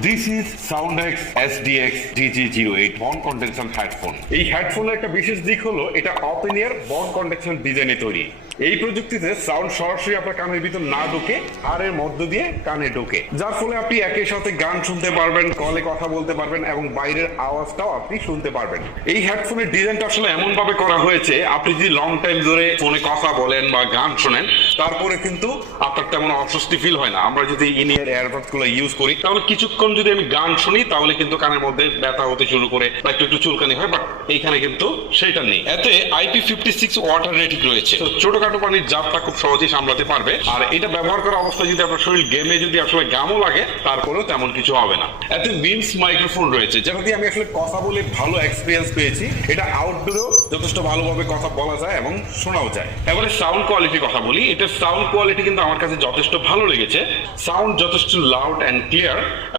This is SoundX SDX GG08 bone conduction headphone. এই হেডফোনের একটা বিশেষ দিক হলো এটা ওপেন ইয়ার বন্ড কন্ডেনশন ডিজাইনে তৈরি। এই প্রযুক্তিতে সাউন্ড সরাসরি আপনার কানের ভিতর না ঢুকে হাড়ের মধ্য দিয়ে কানে ঢোকে, যার ফলে আপনি একই সাথে গান শুনতে পারবেন, কলে কথা বলতে পারবেন এবং বাইরের আওয়াজটাও আপনি শুনতে পারবেন। এই হেডফোনের ডিজাইনটা আসলে এমন ভাবে করা হয়েছে, আপনি যদি লং টাইম ধরে ফোনে কথা বলেন বা গান শোনেন তারপরে কিন্তু আপনার তেমন অস্বস্তি ফিল হয় না। আমরা যদি ইন ইয়ার এয়ারবাডস গুলো ইউজ করি তাহলে কিছুক্ষণ যদি আমি গান শুনি তাহলে কিন্তু কানের মধ্যে ব্যথা হতে শুরু করে বা একটু একটু চুলকানি হয়, বাট এইখানে কিন্তু সেটা নেই। এতে IP56 ওয়াটার রেটিং রয়েছে, তো ছোটখাটো পানির জারটা খুব সহজেই সামলাতে পারবে। আর এটা ব্যবহার করা অবস্থায় যদি আপনার শরীর গেমে যদি আসলে গামও লাগে তারপরেও তেমন কিছু হবে না। এতে উইন্স মাইক্রোফোন রয়েছে যেটা দিয়ে আমি আসলে কথা বলে ভালো এক্সপিরিয়েন্স পেয়েছি। এটা আউটডোরেও যথেষ্ট ভালোভাবে কথা বলা যায় এবং শোনাও যায়। এবারে সাউন্ড কোয়ালিটির কথা বলি, এটা সাউন্ড কোয়ালিটি কিন্তু আমার কাছে যথেষ্ট ভালো লেগেছে। সাউন্ড যথেষ্ট লাউড অ্যান্ড ক্লিয়ার